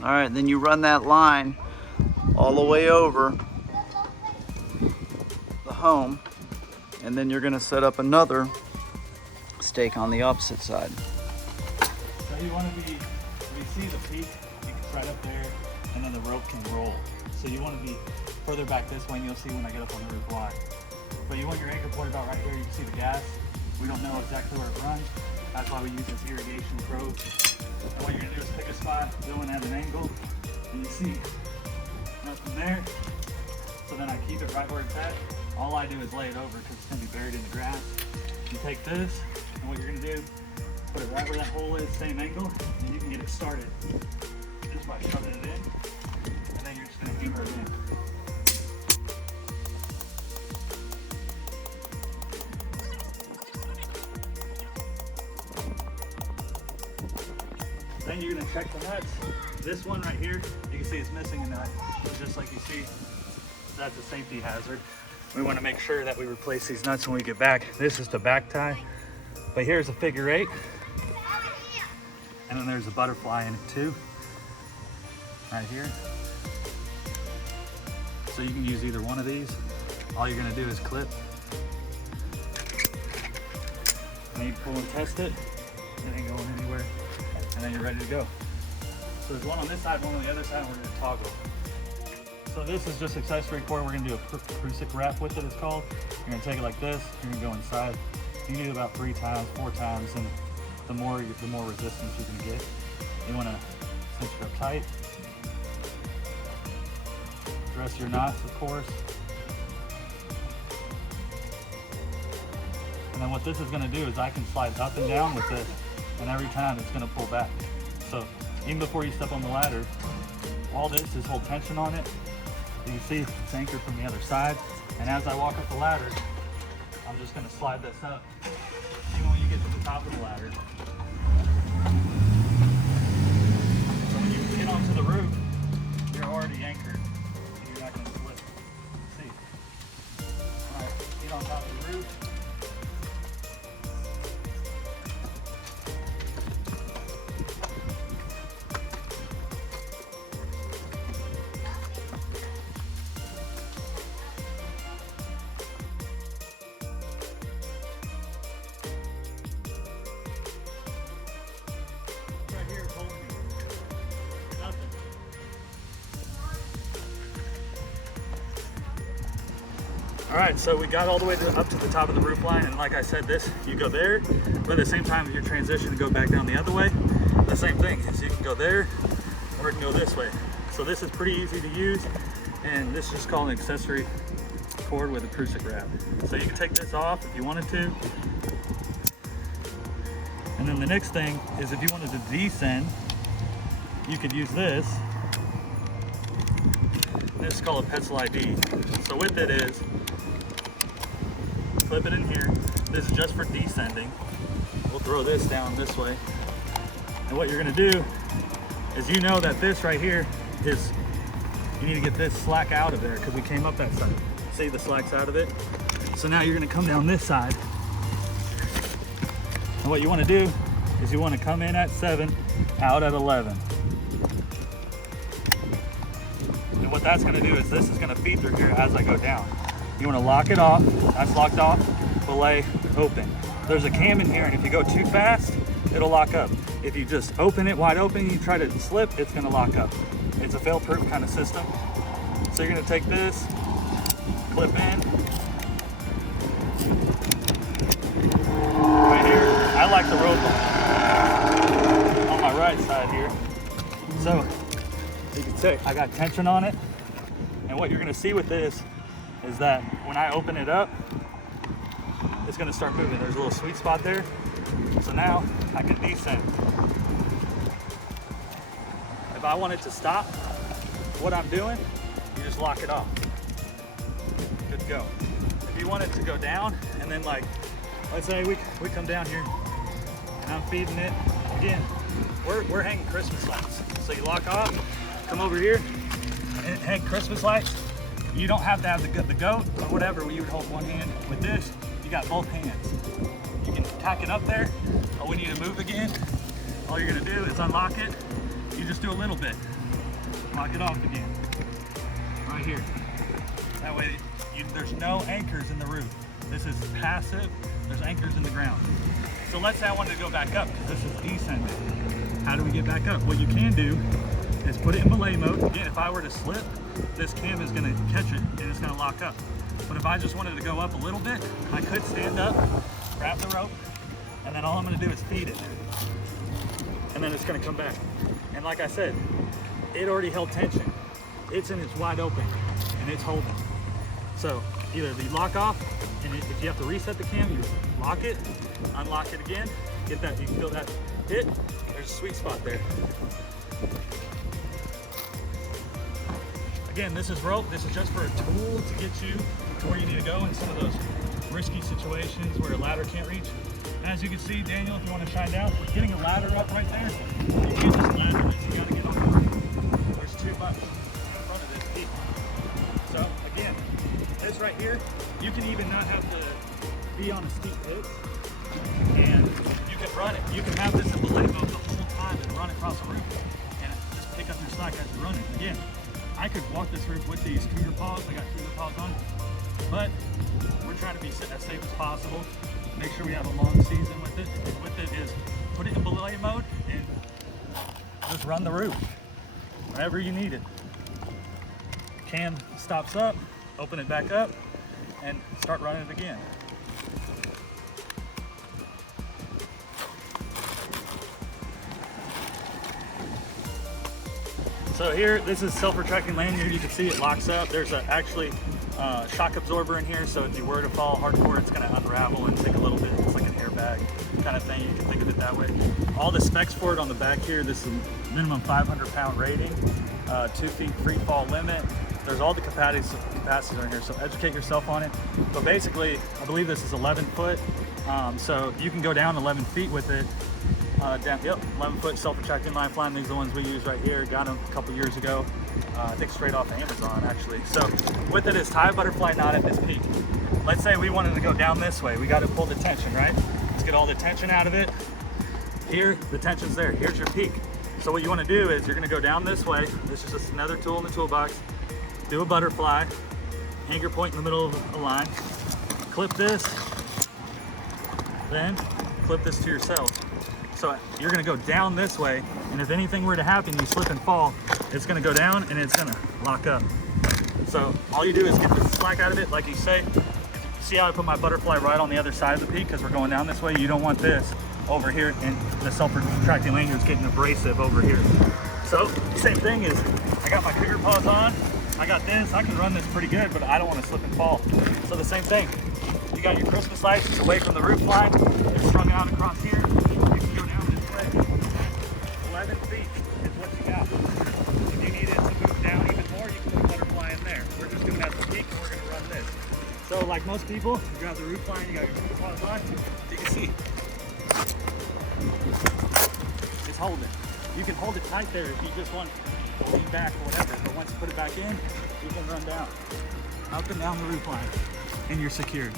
All right, then you run that line all the way over the home, and then you're gonna set up another stake on the opposite side. So you want to be, you see the peak, you can right up there, and then the rope can roll. So you want to be further back this way, and you'll see when I get up on the roof why. But you want your anchor point about right here. You can see the gas. We don't know exactly where it runs. That's why we use this irrigation probe. And what you're gonna do is pick a spot, go in at an angle, and you see nothing there. So then I keep it right where it's at. All I do is lay it over because it's gonna be buried in the grass. You take this, and what you're gonna do, put it right where that hole is, same angle, and you can get it started just by shoving it in, and then you're just gonna hammer it in. Then you're gonna check the nuts. This one right here, you can see it's missing a nut. Just like you see, that's a safety hazard. We wanna make sure that we replace these nuts when we get back. This is the back tie, but here's a figure 8. And then there's a butterfly in it too, right here. So you can use either one of these. All you're gonna do is clip. And you pull and test it. It ain't going anywhere. And then you're ready to go. So there's one on this side, one on the other side, and we're gonna toggle. So this is just accessory cord. We're gonna do a Prusik wrap with it, it's called. You're gonna take it like this, you're gonna go inside. You can do it about 3 times, 4 times, and the more resistance you can get. You wanna cinch it up tight. Dress your knots, of course. And then what this is gonna do is I can slide up and down with this, and every time it's gonna pull back. So even before you step on the ladder, all this is hold tension on it. You can see it's anchored from the other side. And as I walk up the ladder, I'm just gonna slide this up. Even when you get to the top of the ladder. So when you get onto the roof, you're already anchored. You're not gonna slip. See? All right, get on top of the roof. All right, so we got all the way up to the top of the roof line, and like I said, this, you go there, but at the same time, if you're transitioning to go back down the other way, the same thing, so you can go there, or it can go this way. So this is pretty easy to use, and this is just called an accessory cord with a Prusik wrap. So you can take this off if you wanted to. And then the next thing is if you wanted to descend, you could use this. This is called a pencil ID. So with it is, clip it in here. This is just for descending. We'll throw this down this way. And what you're gonna do is, you know that this right here is, you need to get this slack out of there because we came up that side. See, the slack's out of it. So now you're gonna come down this side. And what you wanna do is you wanna come in at 7, out at 11. And what that's gonna do is this is gonna feed through here as I go down. You wanna lock it off, that's locked off, belay, open. There's a cam in here, and if you go too fast, it'll lock up. If you just open it wide open, you try to slip, it's gonna lock up. It's a fail-proof kind of system. So you're gonna take this, clip in. Right here, I like the rope on my right side here. So you can see I got tension on it. And what you're gonna see with this is that when I open it up, it's gonna start moving. There's a little sweet spot there. So now I can descend. If I want it to stop what I'm doing, you just lock it off. Good to go. If you want it to go down, and then like, let's say we come down here and I'm feeding it. Again, we're hanging Christmas lights. So you lock off, come over here, and hang Christmas lights. You don't have to have the goat or whatever where you would hold one hand. With this, you got both hands. You can tack it up there, or when you need to move again, all you're gonna do is unlock it. You just do a little bit. lock it off again. Right here. That way there's no anchors in the roof. This is passive, there's anchors in the ground. So let's say I wanted to go back up, because this is descending. How do we get back up? What you can do is put it in belay mode. Again, if I were to slip, this cam is gonna catch it and it's gonna lock up. But if I just wanted to go up a little bit, I could stand up, grab the rope, and then all I'm gonna do is feed it. And then it's gonna come back. And like I said, it already held tension. It's wide open and it's holding. So either you lock off, and if you have to reset the cam, you lock it, unlock it again, get that, you can feel that hit, there's a sweet spot there. Again, this is rope, this is just for a tool to get you to where you need to go in some of those risky situations where a ladder can't reach. And as you can see, Daniel, if you want to shine down, getting a ladder up right there, you can't just ladder this, you gotta get on the roof. There's 2 buttons in front of this peak. So again, this right here, you can even not have to be on a steep pitch, and you can run it. You can have this in belay mode the whole time and run across the roof, and just pick up your slack as you run it. Again, I could walk this roof with these cougar paws. I got cougar paws on, but we're trying to be as safe as possible. Make sure we have a long season with it. And with it is put it in belay mode and just run the roof whenever you need it. Cam stops up, open it back up, and start running it again. So here, this is self-retracting lanyard. You can see it locks up. There's actually shock absorber in here, so if you were to fall hardcore, it's gonna unravel and take a little bit. It's like an airbag kind of thing. You can think of it that way. All the specs for it on the back here. This is a minimum 500-pound rating, 2 feet free fall limit. There's all the capacities in here, so educate yourself on it. But basically, I believe this is 11 foot, so you can go down 11 feet with it. 11 foot self-retracting line flying. These are the ones we use right here. Got them a couple years ago. I think straight off Amazon actually. So with it is tie butterfly knot at this peak. Let's say we wanted to go down this way. We got to pull the tension, right? Let's get all the tension out of it. Here, the tension's there. Here's your peak. So what you want to do is you're going to go down this way. This is just another tool in the toolbox. Do a butterfly, anchor point in the middle of the line, clip this, then clip this to yourself. So you're gonna go down this way, and if anything were to happen, you slip and fall, it's gonna go down and it's gonna lock up. So all you do is get the slack out of it, like you say. See how I put my butterfly right on the other side of the peak because we're going down this way? You don't want this over here, and the self-retracting lanyard is getting abrasive over here. So same thing is, I got my cougar paws on, I got this, I can run this pretty good, but I don't want to slip and fall. So the same thing, you got your Christmas lights, it's away from the roof line, it's strung out across here, you can go down this way. 11 feet is what you got. If you needed to move down even more, you can put a butterfly in there. We're just doing that at the peak and we're gonna run this. So like most people, you grab the roof line, you got your cougar paws on, you can see, it's holding. You can hold it tight there if you just want to lean back or whatever, but once you put it back in, you can run down, up and down the roof line, and you're secured.